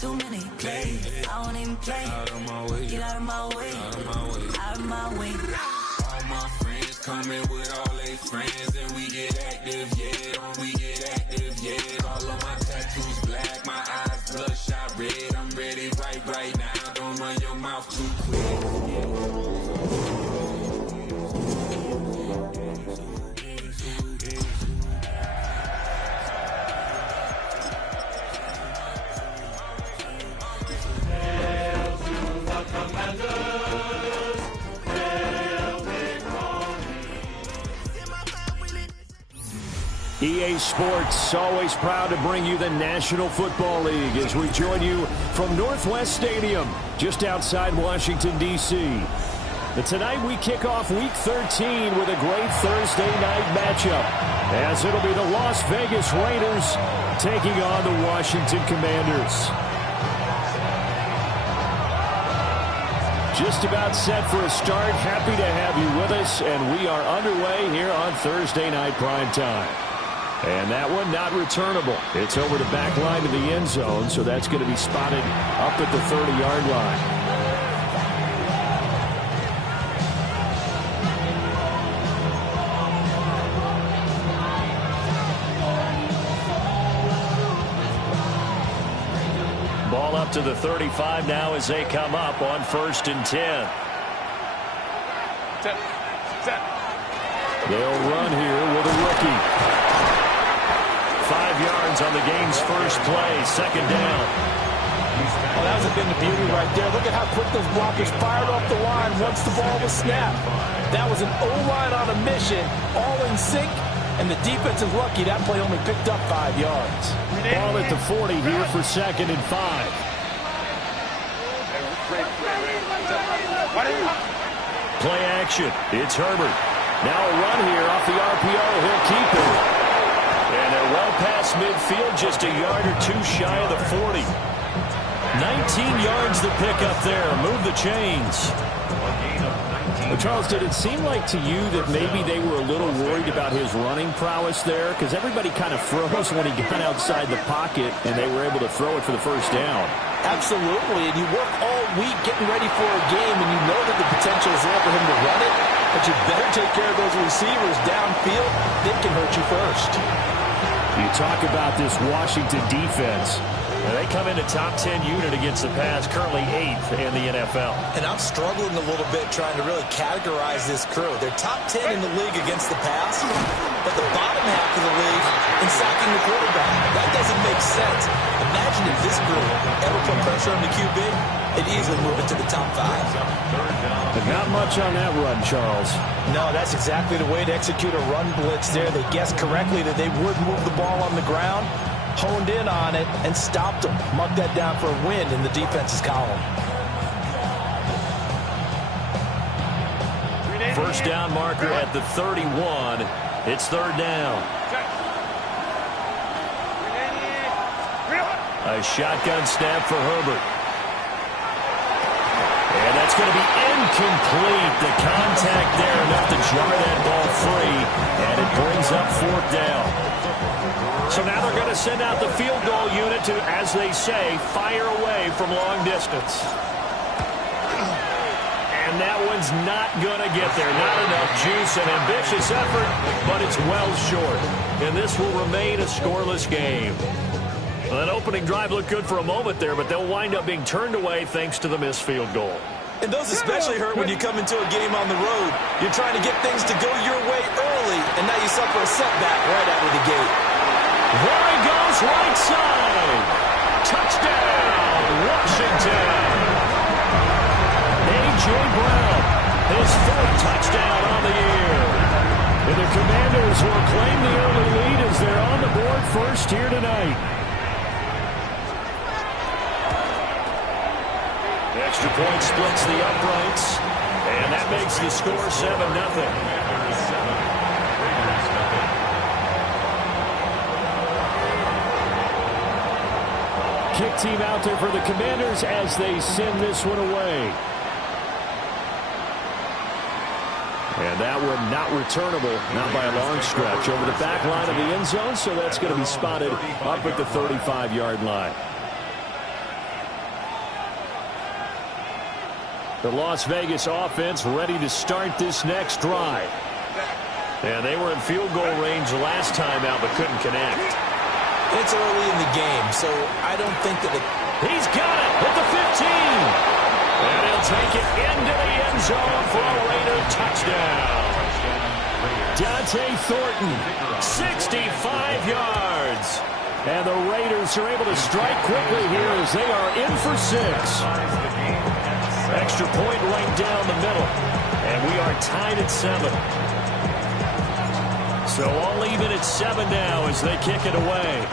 too many plays. I don't even play. Out of my way. Get out of my way. Out of my way. Out of my way. All my friends coming with all they friends, and we get active, yeah. We get active, yeah. All of my tattoos black, my eyes bloodshot red. I'm ready right now. Don't run your mouth too quick. EA Sports, always proud to bring you the National Football League as we join you from Northwest Stadium, just outside Washington, D.C. And tonight we kick off Week 13 with a great Thursday night matchup, as it'll be the Las Vegas Raiders taking on the Washington Commanders. Just about set for a start. Happy to have you with us, and we are underway here on Thursday Night Prime Time. And that one not returnable. It's over the back line of the end zone, so that's going to be spotted up at the 30-yard line. Ball up to the 35 now as they come up on 1st and 10. They'll run here with a rookie. 5 yards on the game's first play, 2nd down. Well, that was been the beauty right there. Look at how quick those blockers fired off the line once the ball was snapped. That was an O-line on a mission, all in sync, and the defense is lucky that play only picked up 5 yards. Ball at the 40 here for 2nd and 5. Play action. It's Herbert. Now a run here off the RPO. He'll keep it. And they're well past midfield, just a yard or two shy of the 40. 19 yards to pick up there. Move the chains. Well, Charles, did it seem like to you that maybe they were a little worried about his running prowess there? Because everybody kind of froze when he got outside the pocket, and they were able to throw it for the first down. Absolutely, and you work all week getting ready for a game, and you know that the potential is there for him to run it, but you better take care of those receivers downfield. They can hurt you first. You talk about this Washington defense. They come into top 10 unit against the pass, currently 8th in the NFL. And I'm struggling a little bit trying to really categorize this crew. They're top 10 in the league against the pass, but the bottom half of the league in sacking the quarterback. That doesn't make sense. Imagine if this group ever put pressure on the QB, it'd easily move into the top 5. But not much on that run, Charles. No, that's exactly the way to execute a run blitz there. They guessed correctly that they would move the ball on the ground, honed in on it, and stopped them. Mark that down for a win in the defense's column. First down marker at the 31. It's 3rd down. A shotgun snap for Herbert. And that's going to be incomplete. The contact there enough to jar that ball free, and it brings up 4th down. So now they're going to send out the field goal unit to, as they say, fire away from long distance. And that one's not going to get there. Not enough juice, an ambitious effort, but it's well short. And this will remain a scoreless game. Well, that opening drive looked good for a moment there, but they'll wind up being turned away thanks to the missed field goal. And those especially hurt when you come into a game on the road. You're trying to get things to go your way early, and now you suffer a setback right out of the gate. There he goes, right side. Touchdown, Washington. A.J. Brown, his 4th touchdown on the year. And the Commanders will claim the early lead as they're on the board first here tonight. Extra point splits the uprights, and that makes the score 7-0. Kick team out there for the Commanders as they send this one away. And that one not returnable, not by a long stretch, over the back line of the end zone, so that's going to be spotted up at the 35-yard line. The Las Vegas offense ready to start this next drive. And they were in field goal range last time out, but couldn't connect. It's early in the game, so I don't think that He's got it at the 15. And he'll take it into the end zone for a Raider touchdown. Dante Thornton, 65 yards. And the Raiders are able to strike quickly here as they are in for 6. Extra point right down the middle. And we are tied at 7. So all even at 7 now as they kick it away.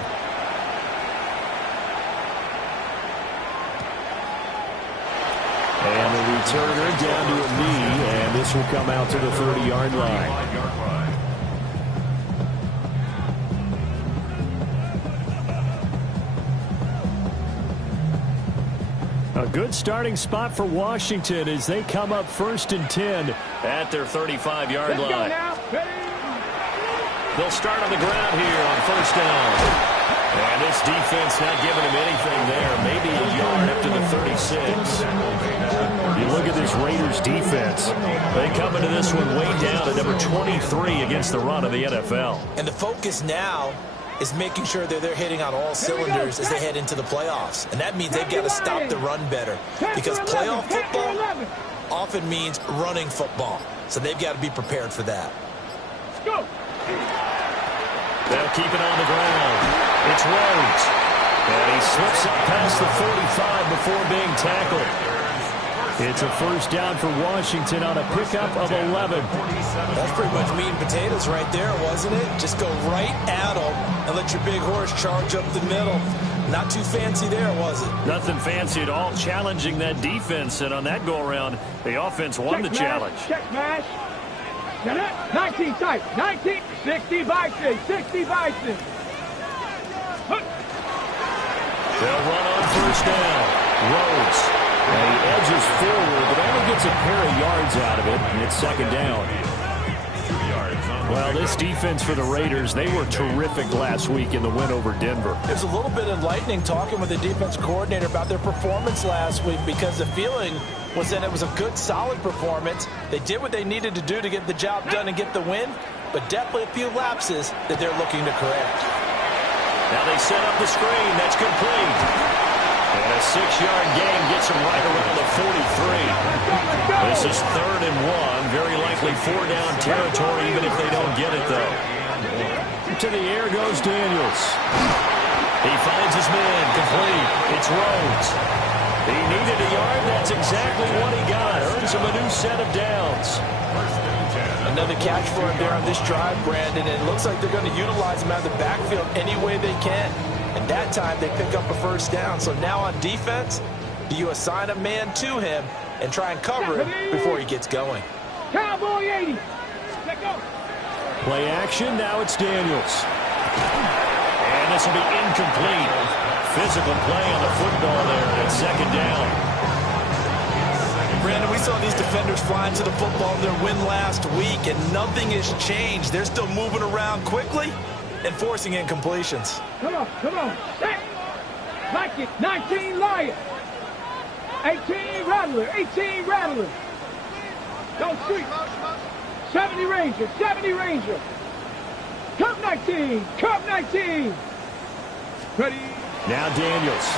And the returner down to a knee, and this will come out to the 30-yard line. A good starting spot for Washington as they come up 1st and 10 at their 35-yard line. They'll start on the ground here on 1st down. And this defense not giving him anything there. Maybe a yard up to the 36. You look at this Raiders defense. They come into this one way down at number 23 against the run of the NFL. And the focus now is making sure that they're hitting on all cylinders as they head into the playoffs. And that means they've got to stop the run better. Because playoff football often means running football. So they've got to be prepared for that. Go! They'll keep it on the ground. It's Rhodes. And he slips up past the 45 before being tackled. It's a 1st down for Washington on a pickup of 11. That's pretty much meat and potatoes right there, wasn't it? Just go right at them and let your big horse charge up the middle. Not too fancy there, was it? Nothing fancy at all, challenging that defense. And on that go-around, the offense won the challenge. Check mash. 19 tight. 19. 60 Bison. 60 Bison. They'll run on 1st down. Rhodes. And he edges forward, but only gets a pair of yards out of it, and it's 2nd down. Well, this defense for the Raiders, they were terrific last week in the win over Denver. It was a little bit enlightening talking with the defense coordinator about their performance last week because the feeling was that it was a good, solid performance. They did what they needed to do to get the job done and get the win, but definitely a few lapses that they're looking to correct. Now they set up the screen. That's complete. And a 6-yard gain gets him right around the 43. This is 3rd and 1. Very likely 4-down territory, even if they don't get it, though. To the air goes Daniels. He finds his man. Complete. It's Rhodes. He needed a yard. That's exactly what he got. Earns him a new set of downs. Another catch for him there on this drive, Brandon. And it looks like they're going to utilize him out of the backfield any way they can. And that time they pick up a 1st down. So now on defense, do you assign a man to him and try and cover him before he gets going? Cowboy 80. Let go. Play action. Now it's Daniels. And this will be incomplete. Physical play on the football there. And it's 2nd down. Brandon, we saw these defenders flying to the football in their win last week, and nothing has changed. They're still moving around quickly and forcing incompletions. Come on, come on. Set. Like it. 19 Lion. 18 Rattler. 18 Rattler. Don't shoot. 70 Ranger. 70 Ranger. Cup 19. Cup 19. Ready. Now Daniels.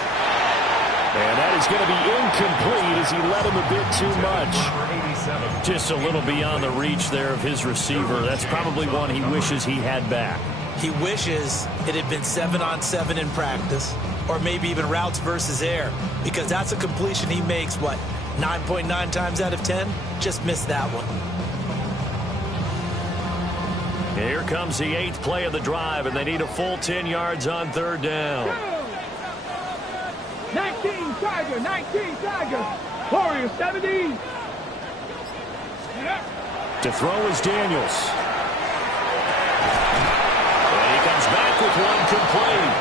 And that is going to be incomplete as he led him a bit too much. Just a little beyond the reach there of his receiver. That's probably one he wishes he had back. He wishes it had been 7-on-7 in practice, or maybe even routes versus air, because that's a completion he makes, what, 9.9 times out of 10? Just missed that one. Here comes the 8th play of the drive, and they need a full 10 yards on 3rd down. 19 Tiger. 19 Tiger. Warrior 70. To throw is Daniels. Back with one complete.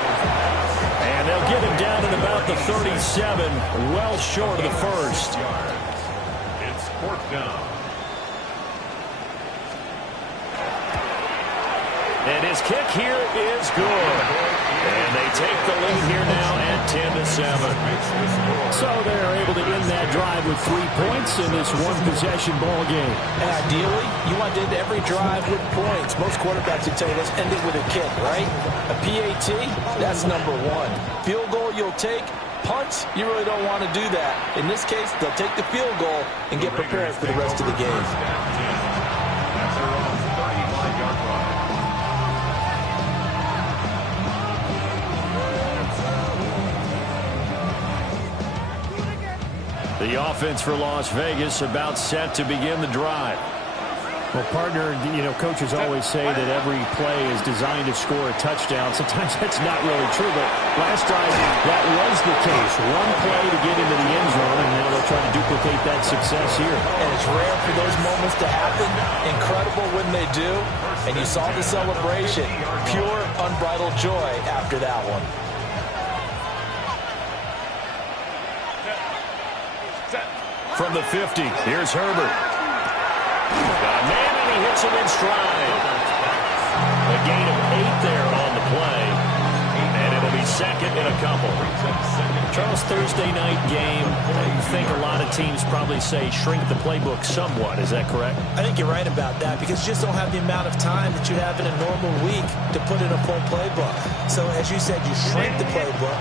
And they'll get him down at about the 37, well short of the 1st. It's 4th down. And his kick here is good. And they take the lead here now at 10-7. So they're able to end that drive with 3 points in this one-possession ball game. And ideally, you want to end every drive with points. Most quarterbacks would tell you, let's end it with a kick, right? A PAT, that's number 1. Field goal you'll take. Punts, you really don't want to do that. In this case, they'll take the field goal and get prepared for the rest of the game. That's their own 35-yard line. The offense for Las Vegas about set to begin the drive. Well, partner, coaches always say that every play is designed to score a touchdown. Sometimes that's not really true, but last drive that was the case. One play to get into the end zone, and now they'll try to duplicate that success here. And it's rare for those moments to happen. Incredible when they do. And you saw the celebration. Pure, unbridled joy after that one. From the 50, here's Herbert. Got a man, and he hits him in stride. A gain of 8 there on the play. And it'll be second and a couple. Charles, Thursday night game, you think a lot of teams probably say shrink the playbook somewhat. Is that correct? I think you're right about that because you just don't have the amount of time that you have in a normal week to put in a full playbook. So, as you said, you shrink the playbook,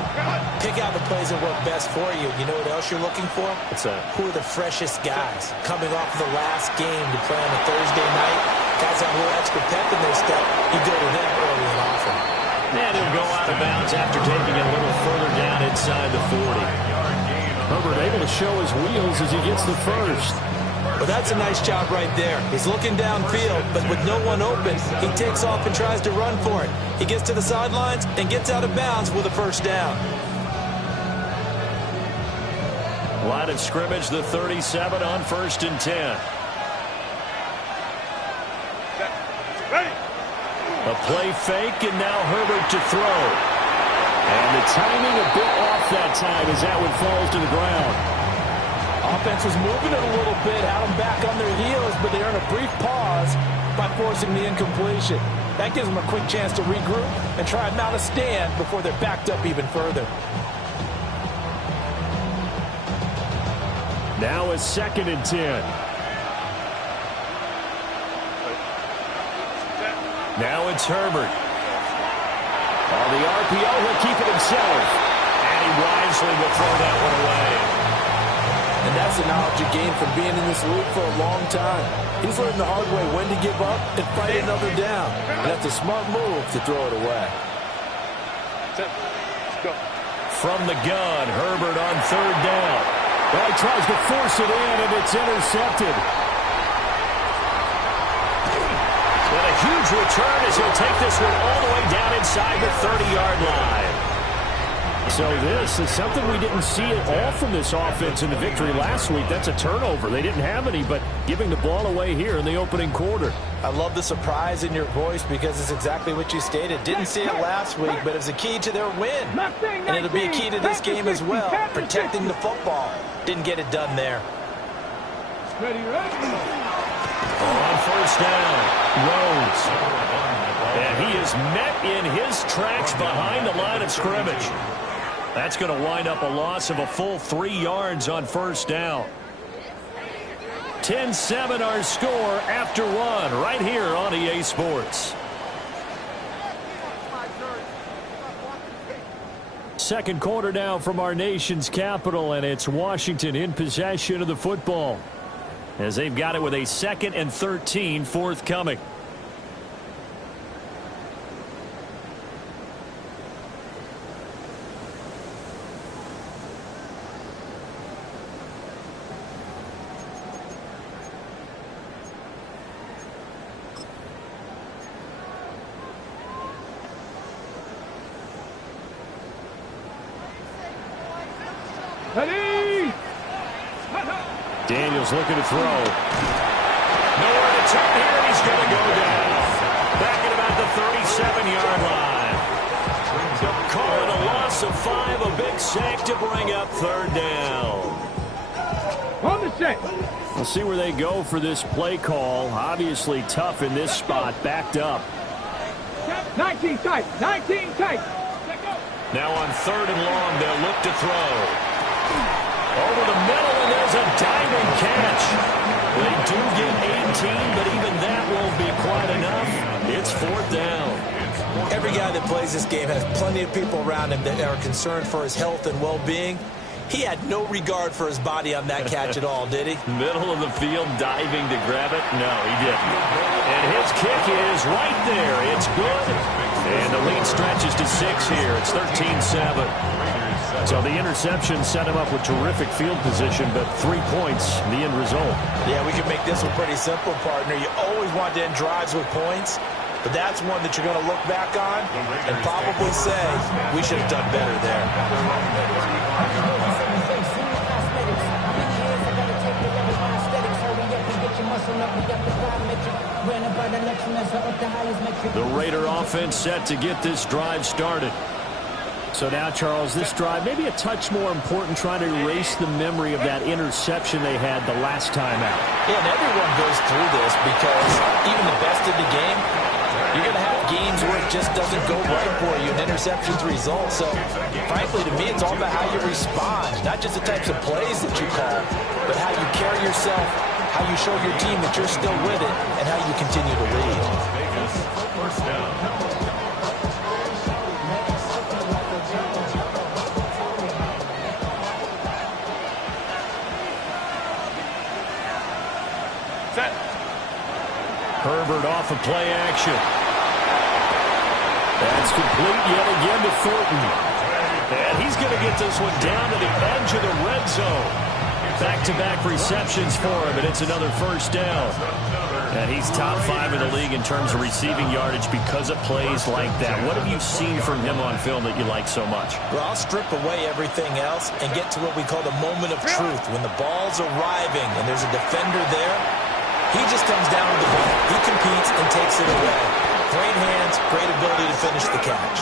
pick out the plays that work best for you. You know what else you're looking for? What's that? Who are the freshest guys coming off of the last game to play on a Thursday night? Guys have a little extra pep in their step. You go to them early and often. And he'll go out of bounds after taking it a little further down inside the 40. Herbert able to show his wheels as he gets the first. Well, that's a nice job right there. He's looking downfield, but with no one open, he takes off and tries to run for it. He gets to the sidelines and gets out of bounds with a first down. Line of scrimmage, the 37 on 1st and 10. A play fake, and now Herbert to throw. And the timing a bit off that time as that one falls to the ground. Offense was moving it a little bit, had them back on their heels, but they earn a brief pause by forcing the incompletion. That gives them a quick chance to regroup and try and mount a stand before they're backed up even further. Now it's 2nd and 10. Now it's Herbert. On the RPO, he'll keep it himself. And he wisely will throw that one away. And that's the knowledge you gain from being in this league for a long time. He's learned the hard way when to give up and fight another down. And that's a smart move to throw it away. From the gun, Herbert on 3rd down. Well, he tries to force it in, and it's intercepted. Huge return as he'll take this one all the way down inside the 30-yard line. So this is something we didn't see at all from this offense in the victory last week. That's a turnover. They didn't have any, but giving the ball away here in the opening quarter. I love the surprise in your voice because it's exactly what you stated. Didn't see it last week, but it's a key to their win. And it'll be a key to this game as well, protecting the football. Didn't get it done there. Ready. On 1st down, Rhodes. And he is met in his tracks behind the line of scrimmage. That's going to wind up a loss of a full 3 yards on 1st down. 10-7 our score after 1 right here on EA Sports. Second quarter now from our nation's capital, and it's Washington in possession of the football, as they've got it with a 2nd and 13 forthcoming. Ready. Daniels looking to throw. Nowhere to turn here, and he's going to go down. Back at about the 37-yard line. Call it a loss of 5, a big sack to bring up 3rd down. On the set. We'll see where they go for this play call. Obviously tough in this spot, backed up. 19 tight. 19 tight. Now on 3rd and long, they'll look to throw. Over the middle, and there's a diving catch. They do get 18, but even that won't be quite enough. It's 4th down. Every guy that plays this game has plenty of people around him that are concerned for his health and well-being. He had no regard for his body on that catch at all, did he? Middle of the field, diving to grab it? No, he didn't. And his kick is right there. It's good. And the lead stretches to 6 here. It's 13-7. So the interception set him up with terrific field position, but 3 points, the end result. Yeah, we can make this one pretty simple, partner. You always want to end drives with points, but that's one that you're going to look back on and probably say, we should have done better there. The Raider offense set to get this drive started. So now, Charles, this drive maybe a touch more important, trying to erase the memory of that interception they had the last time out. Yeah, and everyone goes through this because even the best of the game, you're going to have games where it just doesn't go right for you, and interceptions result. So, frankly, to me, it's all about how you respond, not just the types of plays that you call, but how you carry yourself, how you show your team that you're still with it, and how you continue to lead. First down. Set. Herbert off of play action. That's complete yet again to Thornton. And he's going to get this one down to the edge of the red zone. Back-to-back receptions for him, and it's another first down. And he's top 5 in the league in terms of receiving yardage because of plays like that. What have you seen from him on film that you like so much? Well, I'll strip away everything else and get to what we call the moment of truth. When the ball's arriving and there's a defender there, he just comes down with the ball. He competes and takes it away. Great hands, great ability to finish the catch.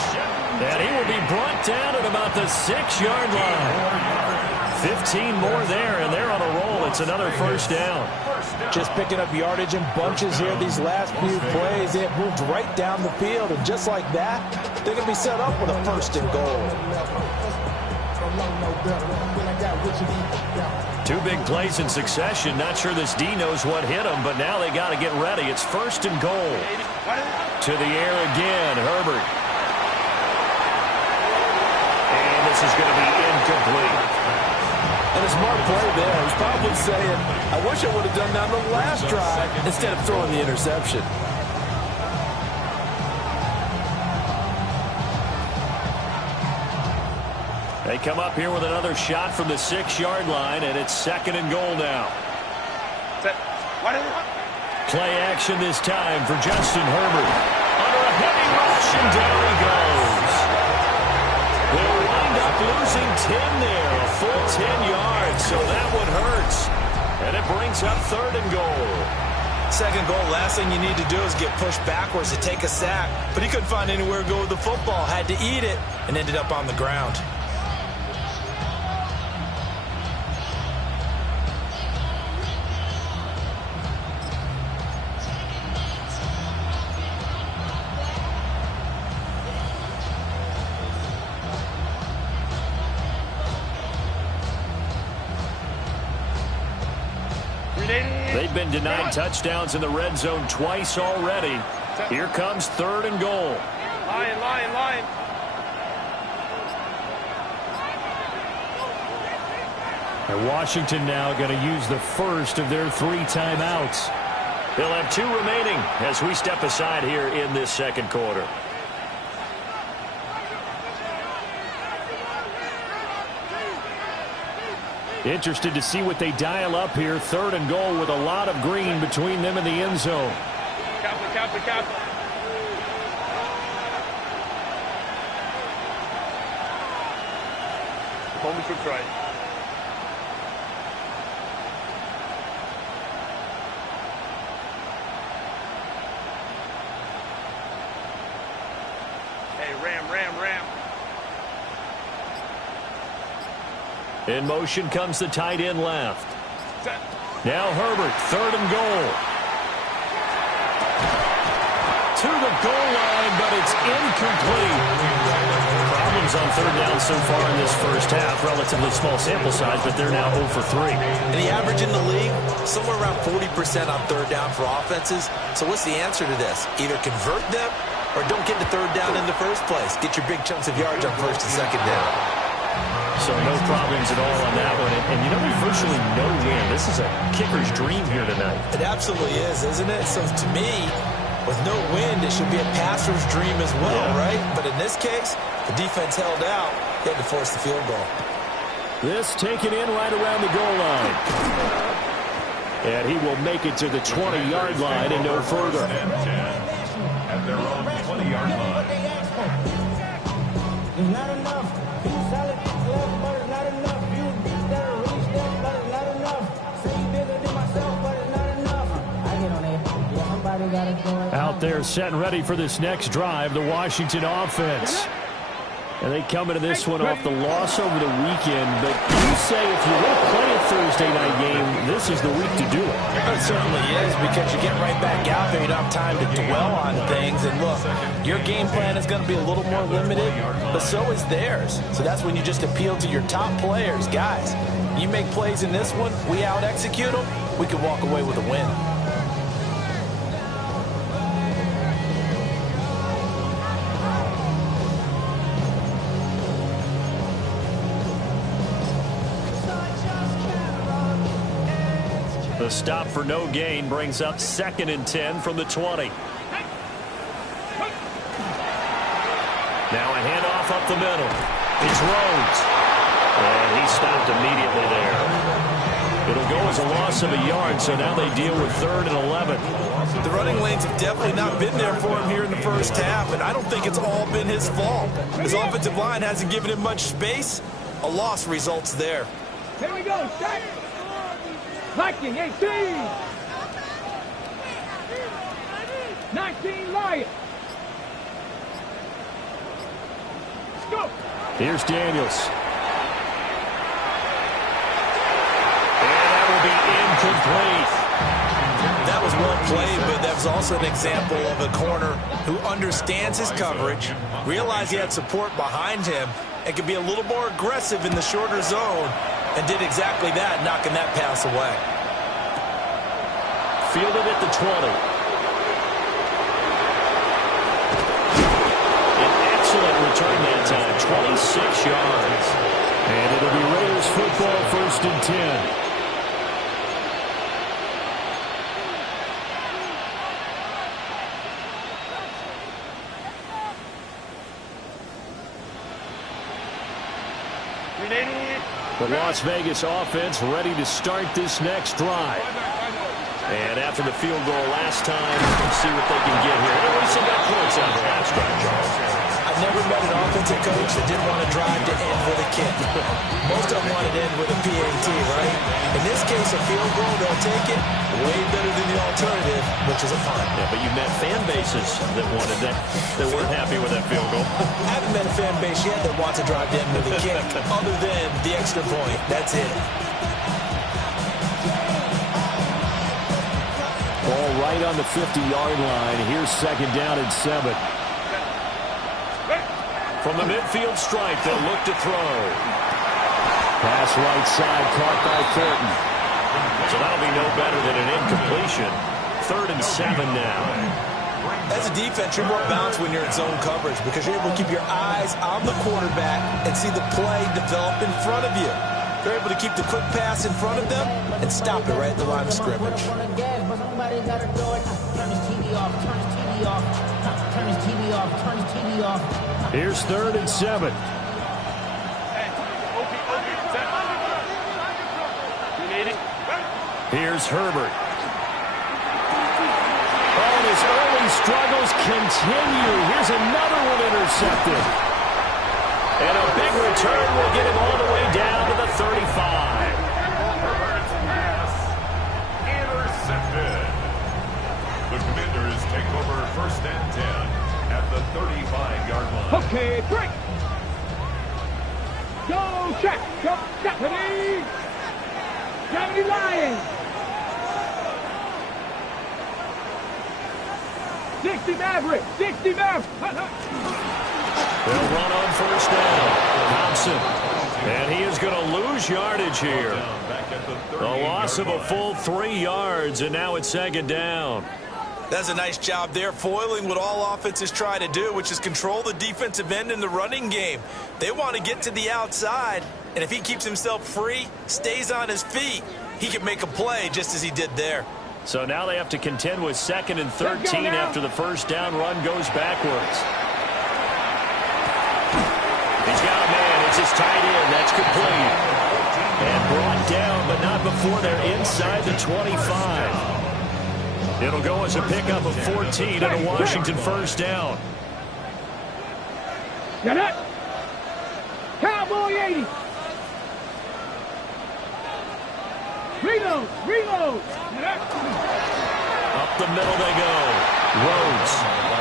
And he will be brought down at about the 6-yard line. 15 more there, and they're on a roll. It's another first down. Just picking up yardage in bunches here these last few plays. They have moved right down the field, and just like that, they're going to be set up with a 1st and goal. 2 big plays in succession. Not sure this D knows what hit him, but now they got to get ready. It's 1st and goal. To the air again, Herbert. And this is going to be incomplete. And a smart play there. He's probably saying, I wish I would have done that on the last drive instead of throwing the interception. They come up here with another shot from the 6-yard line, and it's 2nd and goal now. Play action this time for Justin Herbert. Under a heavy rush, and down he goes. They'll wind up losing 10 there, a full 10 yards, so that one hurts. And it brings up 3rd and goal. 2nd goal, last thing you need to do is get pushed backwards to take a sack. But he couldn't find anywhere to go with the football, had to eat it, and ended up on the ground. They've been denied touchdowns in the red zone twice already. Here comes 3rd and goal. Line. And Washington now going to use the first of their 3 timeouts. They'll have 2 remaining as we step aside here in this 2nd quarter. Interested to see what they dial up here. 3rd and goal with a lot of green between them and the end zone. Copy. Home to try. Hey, ram. In motion comes the tight end left. Set. Now Herbert, 3rd and goal. To the goal line, but it's incomplete. Problem times on third down so far in this first half. Relatively small sample size, but they're now 0 for 3. And the average in the league, somewhere around 40% on third down for offenses. So what's the answer to this? Either convert them or don't get to third down in the first place. Get your big chunks of yards on first and second down. So no problems at all on that one. And you know, there's virtually no win. This is a kicker's dream here tonight. It absolutely is, isn't it? So to me, with no wind, it should be a passer's dream as well, right? But in this case, the defense held out. They had to force the field goal. This taken in right around the goal line. And he will make it to the 20-yard line and no further. At their own 20-yard line. It's not enough. You solid left, but it's not enough. You better reach that, but it's not enough. Say you bigger than myself, but it's not enough. I get on it. Yeah, somebody gotta do it. Out there set and ready for this next drive, the Washington offense. And they come into this one off the loss over the weekend. But you say if you want to play a Thursday night game, this is the week to do it. It certainly is, because you get right back out there. You don't have time to dwell on things. And look, your game plan is going to be a little more limited, but so is theirs. So that's when you just appeal to your top players. Guys, you make plays in this one, we out-execute them, we can walk away with a win. The stop for no gain brings up 2nd and 10 from the 20. Now a handoff up the middle. It's Rhodes. And he stopped immediately there. It'll go as a loss of a yard, so now they deal with 3rd and 11. The running lanes have definitely not been there for him here in the first half, and I don't think it's all been his fault. His offensive line hasn't given him much space. A loss results there. Here we go, set. Viking, 18. 19, Lions. Go. Here's Daniels. And that will be incomplete. That was well played, but that was also an example of a corner who understands his coverage, realized he had support behind him, and could be a little more aggressive in the shorter zone, and did exactly that, knocking that pass away. Fielded at the 20. An excellent return that time, 26 yards. And it'll be Raiders football, 1st and 10. The Las Vegas offense ready to start this next drive. And after the field goal last time, let's see what they can get here. At least they got points out of the last drive, Charles. I've never met an offensive coach that didn't want to drive to end with a kick. Most of them want to end with a PAT, right? In this case, a field goal, they'll take it. Way better than the alternative, which is a punt. Yeah, but you've met fan bases that wanted that weren't happy with that field goal. I haven't met a fan base yet that wants to drive to end with a kick, other than the extra point. That's it. Ball right on the 50-yard line. Here's 2nd down and 7. From the midfield stripe, they'll look to throw. Pass right side, caught by Thornton. So that'll be no better than an incompletion. 3rd and 7 now. As a defense, you're more balanced when you're in zone coverage because you're able to keep your eyes on the quarterback and see the play develop in front of you. They're able to keep the quick pass in front of them and stop it right at the line of scrimmage. Somebody gotta do it. Turn his TV off. Turn his TV off. Turn his TV off. Turn his TV off. Here's 3rd and 7. Here's Herbert. Oh, and his early struggles continue. Here's another one intercepted. And a big return will get him all the way down to the 35. Intercepted. The Commanders take over 1st and 10 at the 35-yard line. Okay, break. Go, check. Go, Stephanie. Stephanie Lions. 60 Maverick. 60 Maverick. They'll run on 1st down. Thompson. And he is going to lose yardage here. A loss of a full 3 yards, and now it's second down. That's a nice job there, foiling what all offenses try to do, which is control the defensive end in the running game. They want to get to the outside, and if he keeps himself free, stays on his feet, he can make a play just as he did there. So now they have to contend with 2nd and 13 after the first down run goes backwards. He's got a man. It's his tight end. That's complete. And brought down, but not before they're inside the 25. It'll go as a pickup of 14 and a Washington first down. Get it. Cowboy 80. Reload. Up the middle they go. Rhodes.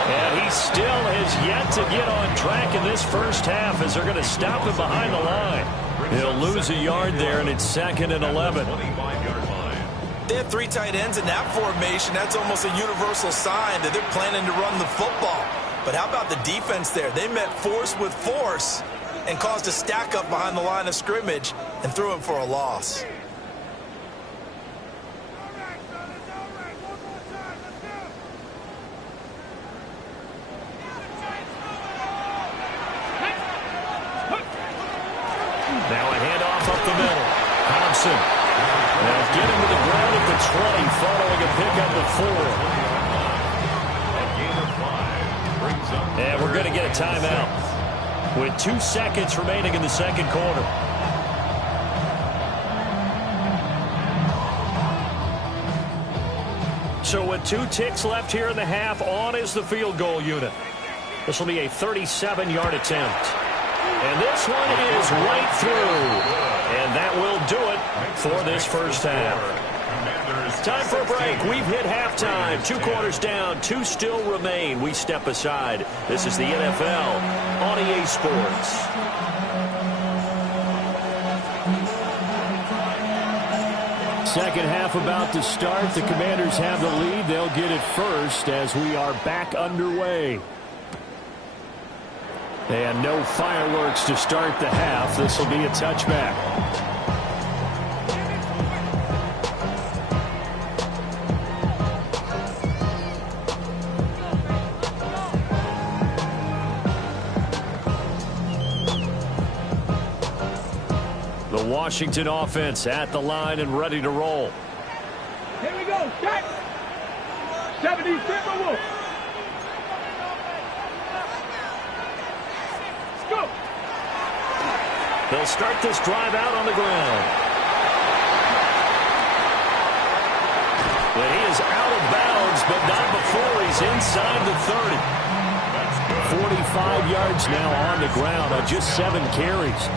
And he still has yet to get on track in this first half as they're going to stop him behind the line. He'll lose a yard there, and it's 2nd and 11. They have 3 tight ends in that formation. That's almost a universal sign that they're planning to run the football. But how about the defense there? They met force with force and caused a stack up behind the line of scrimmage and threw him for a loss. Now a handoff up the middle. Thompson. Now get him to the ground at the 20, following a pickup of 4. And we're going to get a timeout with 2 seconds remaining in the second quarter. So with 2 ticks left here in the half, on is the field goal unit. This will be a 37-yard attempt. And this one is right through. And that will do it for this first half. Time for a break. We've hit halftime. 2 quarters down. 2 still remain. We step aside. This is the NFL on EA Sports. Second half about to start. The Commanders have the lead. They'll get it first as we are back underway. And no fireworks to start the half. This will be a touchback. The Washington offense at the line and ready to roll. Here we go. Set. 70 Timberwolves. Go. They'll start this drive out on the ground. But he is out of bounds, but not before he's inside the 30. 45 yards now on the ground on just 7 carries.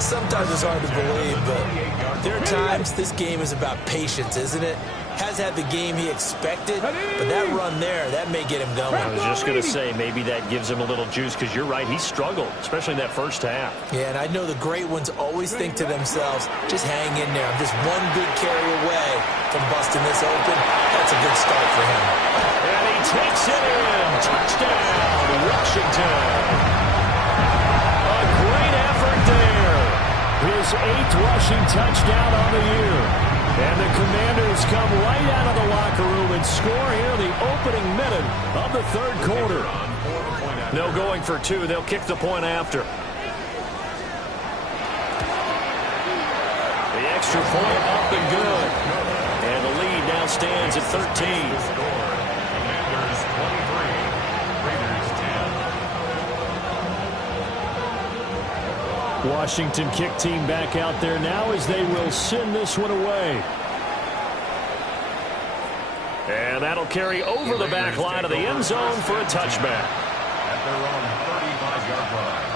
Sometimes it's hard to believe, but there are times this game is about patience, isn't it? Has had the game he expected, but that run there, that may get him going. I was just going to say, maybe that gives him a little juice, because you're right, he struggled, especially in that first half. Yeah, and I know the great ones always think to themselves, just hang in there. I'm just one good carry away from busting this open. That's a good start for him. And he takes it in. Touchdown, Washington. A great effort there. His 8th rushing touchdown on the year. And the Commanders come right out of the locker room and score here in the opening minute of the third quarter. No going for 2. They'll kick the point after. The extra point up and good. And the lead now stands at 13. Commanders 23, Raiders 10. Washington kick team back out there now as they will send this one away. And that'll carry over the back line of the end zone for a touchback. At their own 35-yard line.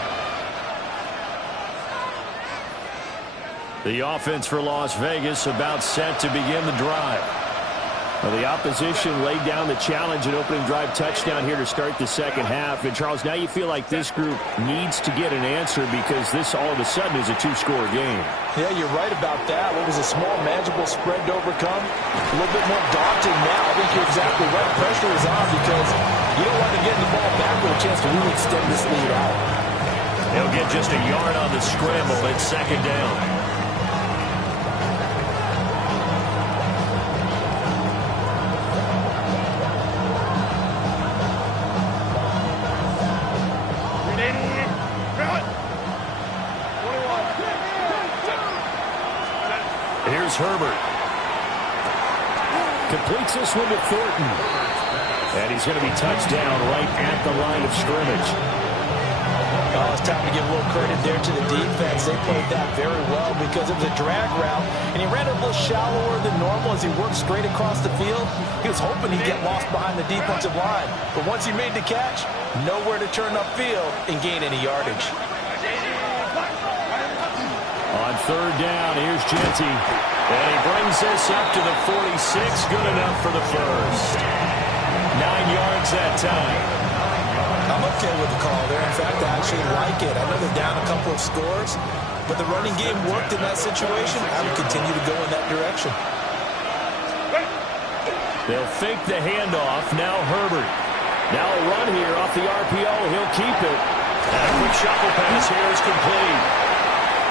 The offense for Las Vegas about set to begin the drive. Well, the opposition laid down the challenge and opening drive touchdown here to start the second half. And, Charles, now you feel like this group needs to get an answer because this all of a sudden is a 2-score game. Yeah, you're right about that. What was a small, manageable spread to overcome? A little bit more daunting now. I think you're exactly right. Pressure is on because you don't want to get the ball back with a chance to really extend this lead out. He'll get just a yard on the scramble. It's second down. Here's Herbert. Completes this one to Thornton. And he's going to be touched down right at the line of scrimmage. Well, it's time to give a little credit there to the defense. They played that very well because it was a drag route, and he ran it a little shallower than normal as he worked straight across the field. He was hoping he'd get lost behind the defensive line. But once he made the catch, nowhere to turn upfield and gain any yardage. On third down, here's Jeanty. And he brings this up to the 46. Good enough for the first. 9 yards that time. I'm okay with the call there. In fact, I actually like it. I know they're down a couple of scores, but the running game worked in that situation. I would continue to go in that direction. They'll fake the handoff. Now Herbert. Now a run here off the RPO. He'll keep it. And a quick shuffle pass here is complete.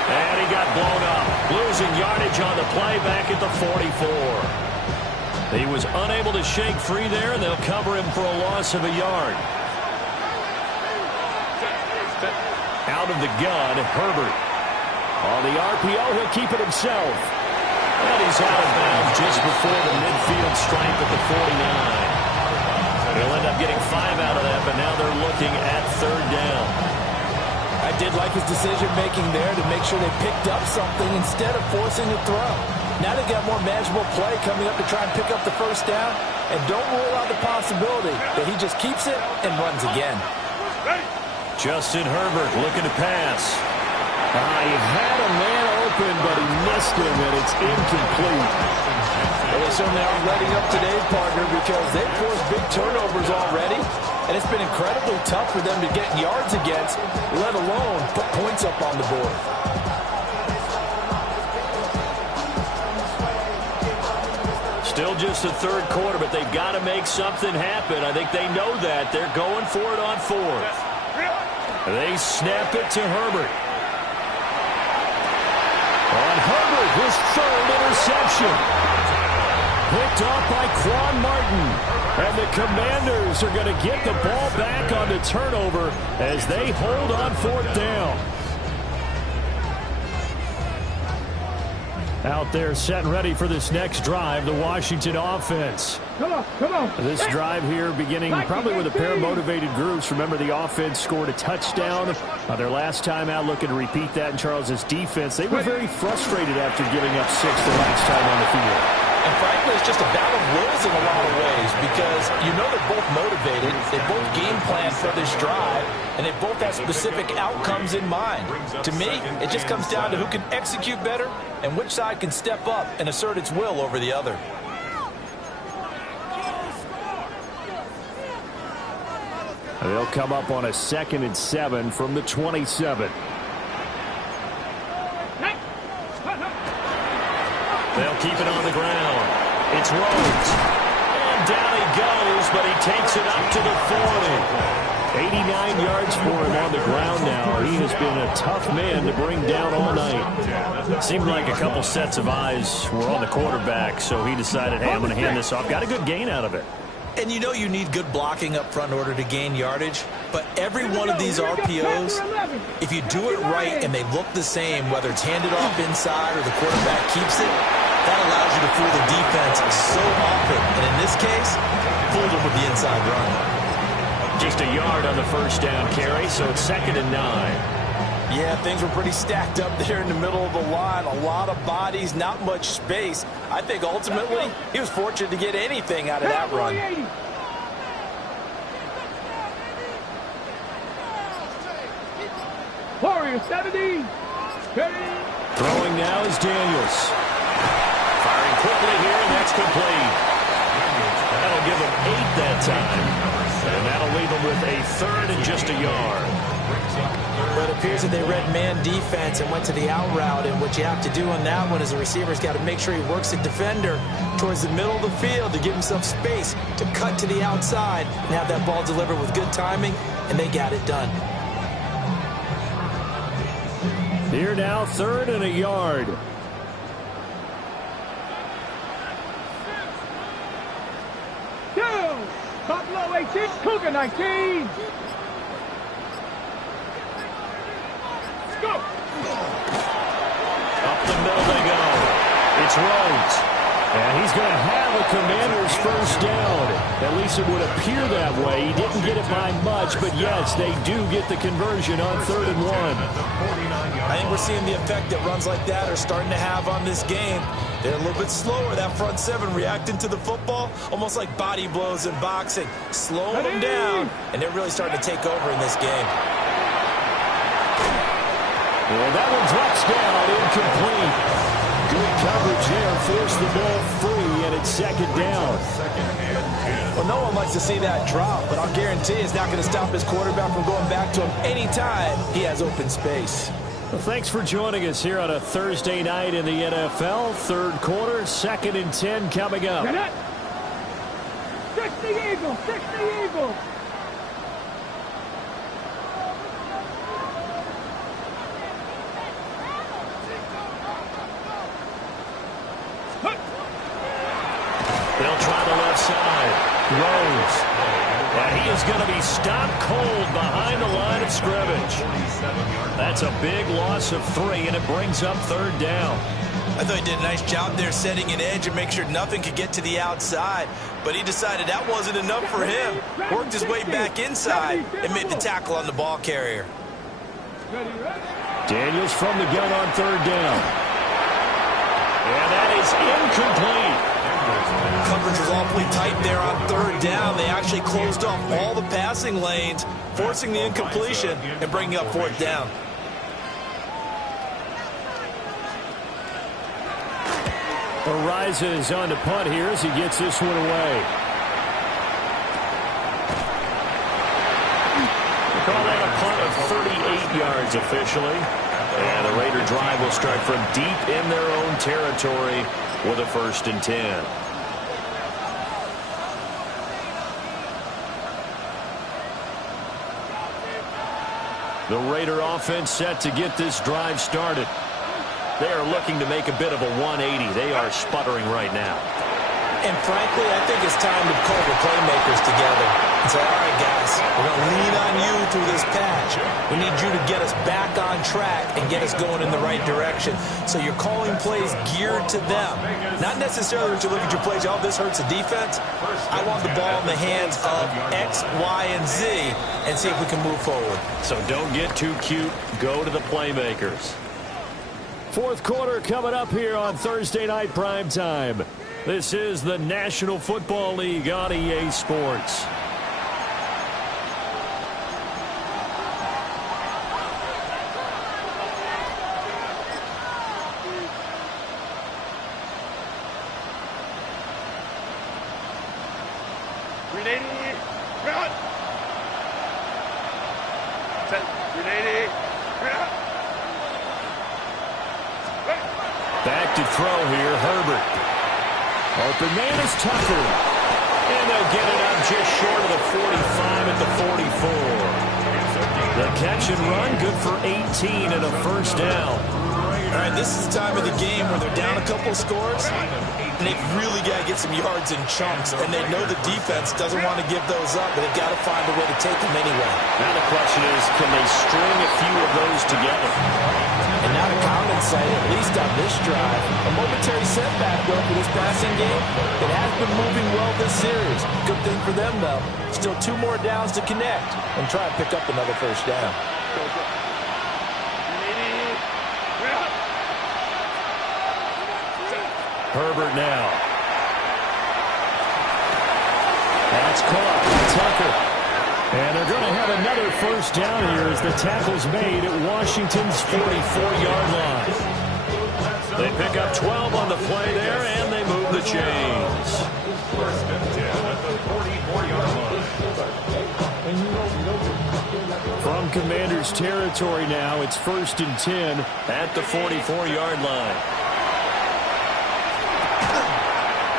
And he got blown up. Losing yardage on the play back at the 44. He was unable to shake free there, and they'll cover him for a loss of a yard. Out of the gun, Herbert. On the RPO, he'll keep it himself. And he's out of bounds just before the midfield stripe at the 49. He'll end up getting 5 out of that, but now they're looking at third down. I did like his decision-making there to make sure they picked up something instead of forcing a throw. Now they've got more manageable play coming up to try and pick up the first down, and don't rule out the possibility that he just keeps it and runs again. Justin Herbert looking to pass. He had a man open, but he missed him, and it's incomplete. Well, they certainly aren't letting up today's partner because they've forced big turnovers already, and it's been incredibly tough for them to get yards against, let alone put points up on the board. Still just the third quarter, but they've got to make something happen. I think they know that. They're going for it on fourth. They snap it to Herbert. On Herbert, his third interception. Picked off by Quan Martin. And the Commanders are going to get the ball back on the turnover as they hold on fourth down. Out there set and ready for this next drive, the Washington offense. Come on. This drive here beginning probably with a pair of motivated groups. Remember, the offense scored a touchdown their last time out, looking to repeat that in Charles's defense. They were very frustrated after giving up 6 the last time on the field. And frankly, it's just a battle of wills in a lot of ways because you know they're both motivated, they both game plan for this drive, and they both have specific outcomes in mind. To me, it just comes down to who can execute better and which side can step up and assert its will over the other. They'll come up on a 2nd and 7 from the 27. They'll keep it on the ground. It's Rhodes. And down he goes, but he takes it up to the 40. 89 yards for him on the ground now. He has been a tough man to bring down all night. Seemed like a couple sets of eyes were on the quarterback, so he decided, hey, I'm going to hand this off. Got a good gain out of it. And you know you need good blocking up front in order to gain yardage, but every one of these RPOs, if you do it right and they look the same, whether it's handed off inside or the quarterback keeps it, that allows you to fool the defense so often. And in this case, fooled them with the inside run. Just a yard on the first down carry, so it's 2nd and 9. Yeah, things were pretty stacked up there in the middle of the line. A lot of bodies, not much space. I think ultimately he was fortunate to get anything out of that run. Warrior 70. Throwing now is Daniels. Firing quickly here, and that's complete. That'll give them 8 that time. And that'll leave them with a 3rd and just a yard. But it appears that they read man defense and went to the out route. And what you have to do on that one is the receiver's got to make sure he works the defender towards the middle of the field to give himself space to cut to the outside and have that ball delivered with good timing, and they got it done. Here now, 3rd and a yard. Two. Buffalo 18, Cougar 19. Go. Up the middle they go. It's Rhodes. And he's going to have a Commanders first down. At least it would appear that way. He didn't get it by much, but yes, they do get the conversion on 3rd and 1. I think we're seeing the effect that runs like that are starting to have on this game. They're a little bit slower, that front seven, reacting to the football, almost like body blows in boxing, slowing them down, and they're really starting to take over in this game. And that one drops down, incomplete. Good coverage there, forced the ball free, and it's 2nd down. Well, no one likes to see that drop, but I'll guarantee it's not going to stop his quarterback from going back to him anytime he has open space. Well, thanks for joining us here on a Thursday night in the NFL. 3rd quarter, 2nd and 10 coming up. 60 Eagles, 60 Eagles. They'll try the left side. Rhodes. And he is going to be stopped cold behind the line of scrimmage. That's a big loss of 3, and it brings up 3rd down. I thought he did a nice job there setting an edge and make sure nothing could get to the outside. But he decided that wasn't enough for him. Worked his way back inside and made the tackle on the ball carrier. Daniels from the gun on 3rd down. And that is incomplete. Coverage was awfully tight there on 3rd down. They actually closed off all the passing lanes, forcing the incompletion and bringing up 4th down. Ariza is on to punt here as he gets this one away. We call that a punt of 38 yards officially. And the Raider drive will start from deep in their own territory with a 1st and 10. The Raider offense set to get this drive started. They are looking to make a bit of a 180. They are sputtering right now. And frankly, I think it's time to pull the playmakers together and say, all right, guys, we're going to lean on you through this patch. We need you to get us back on track and get us going in the right direction. So you're calling plays geared to them. Not necessarily that you look at your plays, oh, this hurts the defense. I want the ball in the hands of X, Y, and Z and see if we can move forward. So don't get too cute. Go to the playmakers. 4th quarter coming up here on Thursday Night Primetime. This is the National Football League on EA Sports. Back to throw here, Herbert. Open man is Tucker. And they'll get it up just short of the 45 at the 44. The catch and run, good for 18 and a 1st down. All right, this is the time of the game where they're down a couple of scores, and they've really got to get some yards in chunks, and they know the defense doesn't want to give those up, but they've got to find a way to take them anyway. Now the question is, can they string a few of those together? And now to Collins' side, at least on this drive, a momentary setback, though, for this passing game. It has been moving well this series. Good thing for them, though. Still 2 more downs to connect and try and pick up another 1st down. Herbert now. That's caught by Tucker. And they're going to have another 1st down here as the tackle's made at Washington's 44-yard line. They pick up 12 on the play there, and they move the chains. 1st and 10 at the 44-yard line. From Commanders territory now, it's 1st and 10 at the 44-yard line.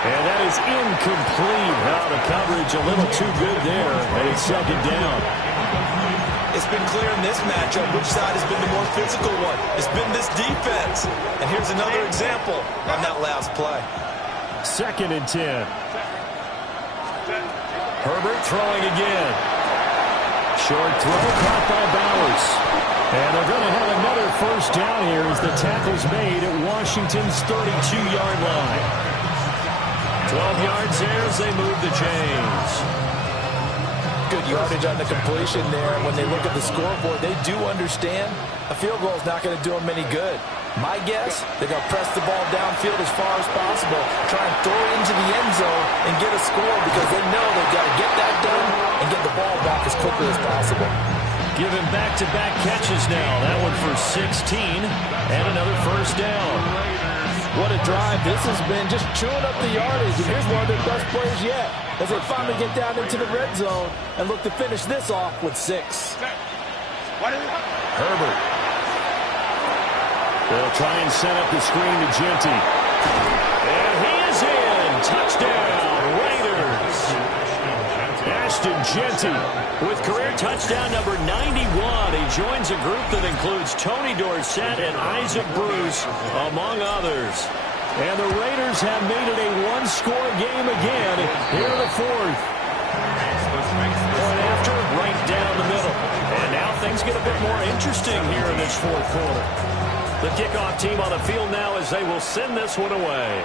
And that is incomplete. Now the coverage a little too good there, and it's 2nd down. It's been clear in this matchup which side has been the more physical one. It's been this defense. And here's another example on that last play. 2nd and 10. Herbert throwing again. Short throw caught by Bowers. And they're going to have another first down here as the tackle's made at Washington's 32-yard line. 12 yards there as they move the chains. Good yardage on the completion there. When they look at the scoreboard, they do understand a field goal is not going to do them any good. My guess, they're going to press the ball downfield as far as possible, try and throw it into the end zone and get a score because they know they've got to get that done and get the ball back as quickly as possible. Giving back-to-back catches now. That one for 16 and another first down. What a drive this has been, just chewing up the yardage. And here's one of their best plays yet as they finally get down into the red zone and look to finish this off with 6. Herbert. They'll try and set up the screen to Genty. And he is in. Touchdown, Raiders. Ashton Genty with career touchdown number 91. He joins a group that includes Tony Dorsett and Isaac Bruce, among others. And the Raiders have made it a one-score game again here in the 4th. Point after, right down the middle. And now things get a bit more interesting here in this 4th quarter. The kickoff team on the field now as they will send this one away.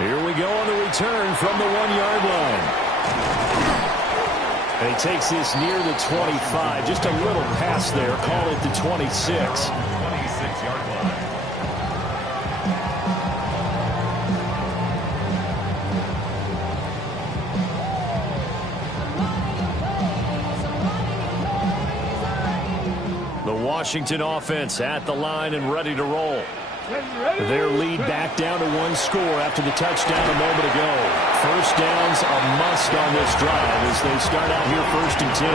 Here we go on the return from the 1-yard line. And he takes this near the 25. Just a little pass there. Call it the 26. 26-yard line. The Washington offense at the line and ready to roll. Their lead back down to 1 score after the touchdown a moment ago. First down's a must on this drive as they start out here 1st and 10.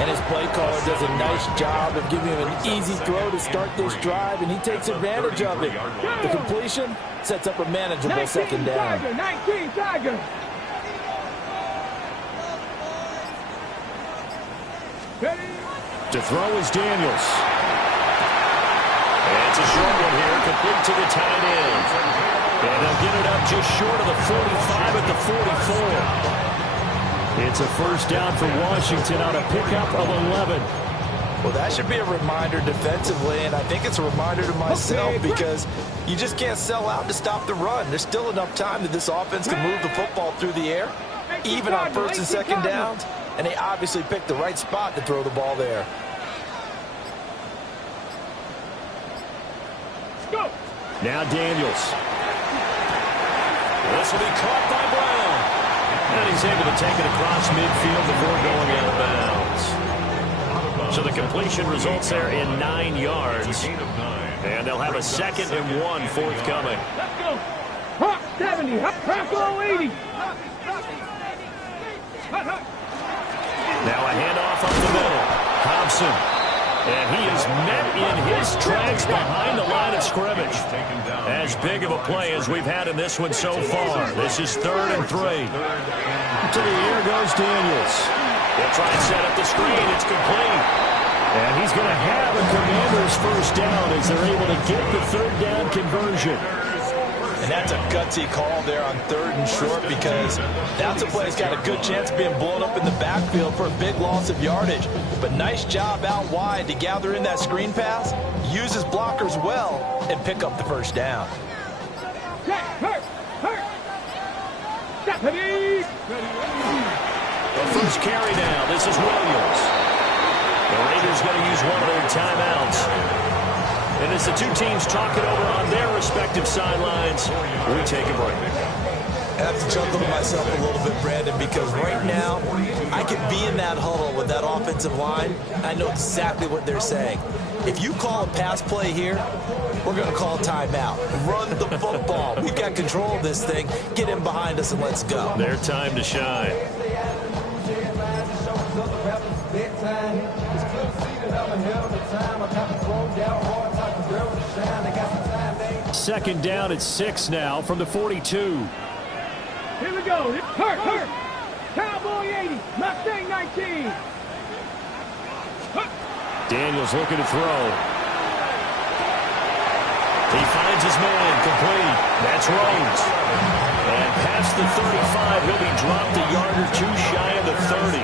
And his play caller does a nice job of giving him an easy throw to start this drive, and he takes advantage of it. The completion sets up a manageable 2nd down. 19 Tiger. To throw is Daniels. And it's a short one here, complete to the tight end. And they'll get it up just short of the 45 at the 44. It's a first down for Washington on a pickup of 11. Well, that should be a reminder defensively, and I think it's a reminder to myself because you just can't sell out to stop the run. There's still enough time that this offense can move the football through the air, even on 1st and 2nd downs, and they obviously picked the right spot to throw the ball there. Now Daniels. This will be caught by Brown. And he's able to take it across midfield before going out of bounds. So the completion results there in 9 yards. And they'll have a 2nd and 1 forthcoming. Let's go. Hawk 70. Hawk 80. Now a handoff up the middle. Thompson. And he is met in his tracks behind the line of scrimmage. As big of a play as we've had in this one so far. This is 3rd and 3. To the air goes Daniels. They'll try and set up the screen. It's complete. And he's going to have a Commander's first down as they're able to get the 3rd down conversion. And that's a gutsy call there on 3rd and short because that's a play that's got a good chance of being blown up in the backfield for a big loss of yardage. But nice job out wide to gather in that screen pass, use his blockers well, and pick up the first down. The first carry now. This is Williams. The Raiders going to use one of their timeouts. And as the two teams talk it over on their respective sidelines, we take a break. I have to chuckle to myself a little bit, Brandon, because right now I could be in that huddle with that offensive line. I know exactly what they're saying. If you call a pass play here, we're going to call timeout. Run the football. We've got control of this thing. Get in behind us and let's go. Their time to shine. Second down at 6 now from the 42. Here we go. Hurt. Cowboy 80, Mustang 19. Daniels looking to throw. He finds his man, complete. That's Rhodes. And past the 35, he'll be dropped a yard or two shy of the 30.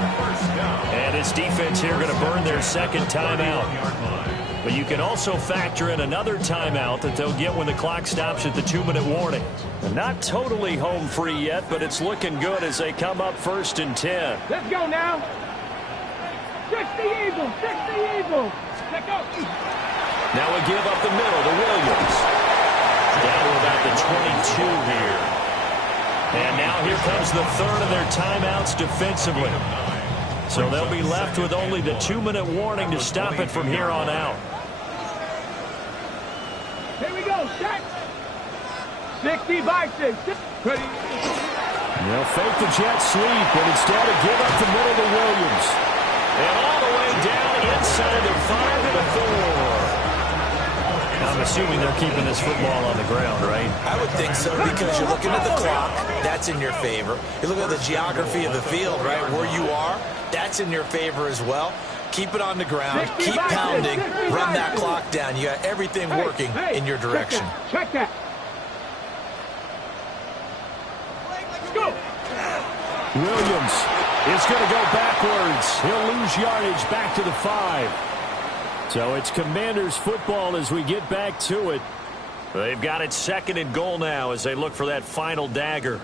And his defense here going to burn their second timeout. But you can also factor in another timeout that they'll get when the clock stops at the 2-minute warning. Not totally home free yet, but it's looking good as they come up 1st and 10. Let's go now. 60 Eagles, 60 Eagles. Let's go. Now we give up the middle to Williams. Down to about the 22 here. And now here comes the third of their timeouts defensively. So they'll be left with only the 2-minute warning to stop it from here on out. Here we go, set. 60 by 6. Ready. They'll fake the jet sweep, and instead of give up the middle to Williams. And all the way down inside the 5 and a 4. I'm assuming they're keeping this football on the ground, right? I would think so, because you're looking at the clock. That's in your favor. You're looking at the geography of the field, right? Where you are, that's in your favor as well. Keep it on the ground. Keep pounding. Run that clock down. You got everything working in your direction. Check that. Let's go. Williams is going to go backwards. He'll lose yardage back to the 5. So it's Commanders football as we get back to it. They've got it 2nd and goal now as they look for that final dagger.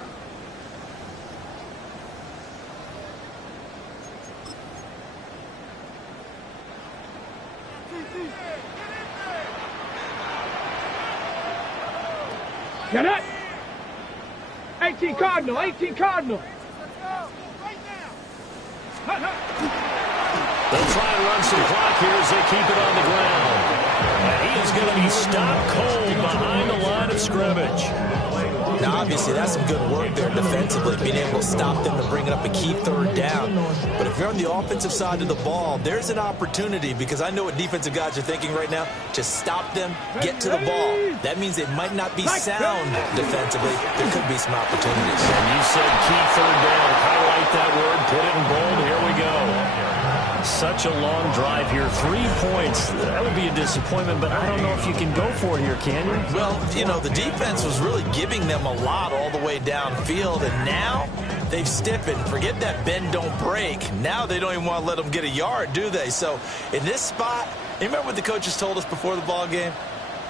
Get it. 18 Cardinal, 18 Cardinal. They'll try and run some clock here as they keep it on the ground. And he is going to be stopped cold behind the line of scrimmage. Now, obviously, that's some good work there defensively, being able to stop them and bring it up a key 3rd down. But if you're on the offensive side of the ball, there's an opportunity, because I know what defensive guys are thinking right now. Just stop them, get to the ball. That means it might not be sound defensively. There could be some opportunities. And you said key 3rd down. Highlight that word, put it in bold. Here we go. Such a long drive here. 3 points. That would be a disappointment, but I don't know if you can go for it here, can you? Well, you know, the defense was really giving them a lot all the way downfield, and now they've stiffened. Forget that bend, don't break. Now they don't even want to let them get a yard, do they? So in this spot, you remember what the coaches told us before the ball game?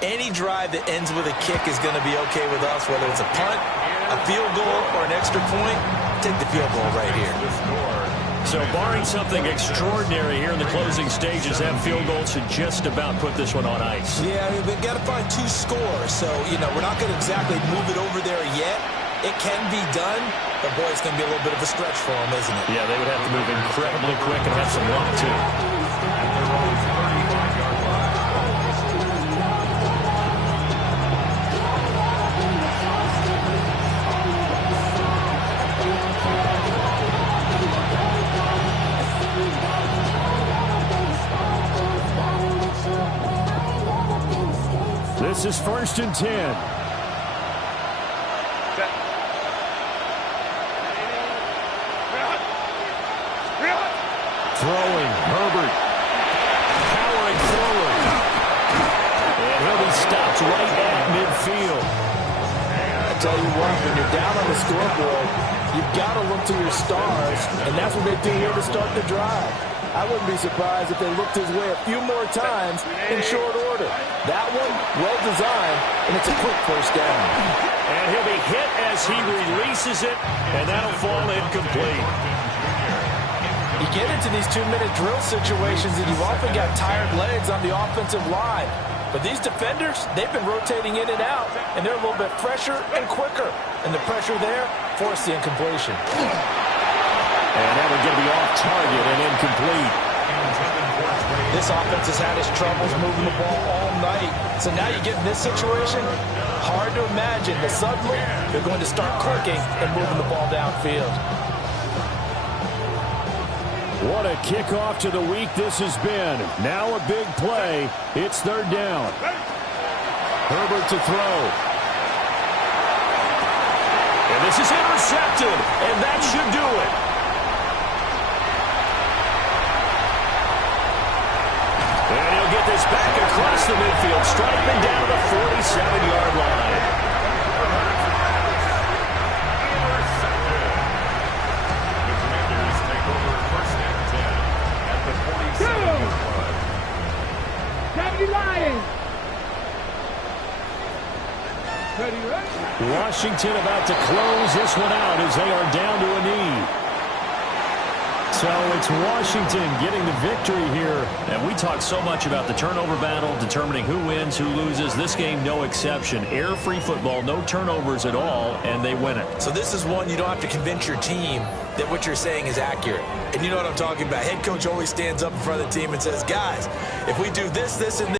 Any drive that ends with a kick is going to be okay with us, whether it's a punt, a field goal, or an extra point. Take the field goal right here. So barring something extraordinary here in the closing stages, that field goal should just about put this one on ice. Yeah, we've got to find 2 scores. So, you know, we're not going to exactly move it over there yet. It can be done, but, boy, it's going to be a little bit of a stretch for them, isn't it? Yeah, they would have to move incredibly quick and have some luck, too. This is 1st and 10. Throwing, Herbert. Powering forward. And he'll be stopped right at midfield. I tell you what, when you're down on the scoreboard, you've got to look to your stars, and that's what they do here to start the drive. I wouldn't be surprised if they looked his way a few more times in short order. That one, well designed, and it's a quick 1st down. And he'll be hit as he releases it, and that'll fall incomplete. You get into these 2-minute drill situations, and you've often got tired legs on the offensive line. But these defenders, they've been rotating in and out, and they're a little bit fresher and quicker. And the pressure there forced the incompletion. And that would get to be off target and incomplete. This offense has had its troubles moving the ball all night. So now you get in this situation, hard to imagine that suddenly they're going to start clicking and moving the ball downfield. What a kickoff to the week this has been. Now a big play. It's 3rd down. Herbert to throw. And this is intercepted, and that should do it. goes back across the midfield stripe and down to the 47-yard line. Intercepted. The Commanders take over first and 10 at the 47-yard line. 70 Lions. Ready, ready. Washington about to close this one out as they are down to a knee. So it's Washington getting the victory here. And we talk so much about the turnover battle, determining who wins, who loses. This game, no exception. Air-free football, no turnovers at all, and they win it. So this is one you don't have to convince your team that what you're saying is accurate. And you know what I'm talking about. Head coach always stands up in front of the team and says, guys, if we do this, this, and this,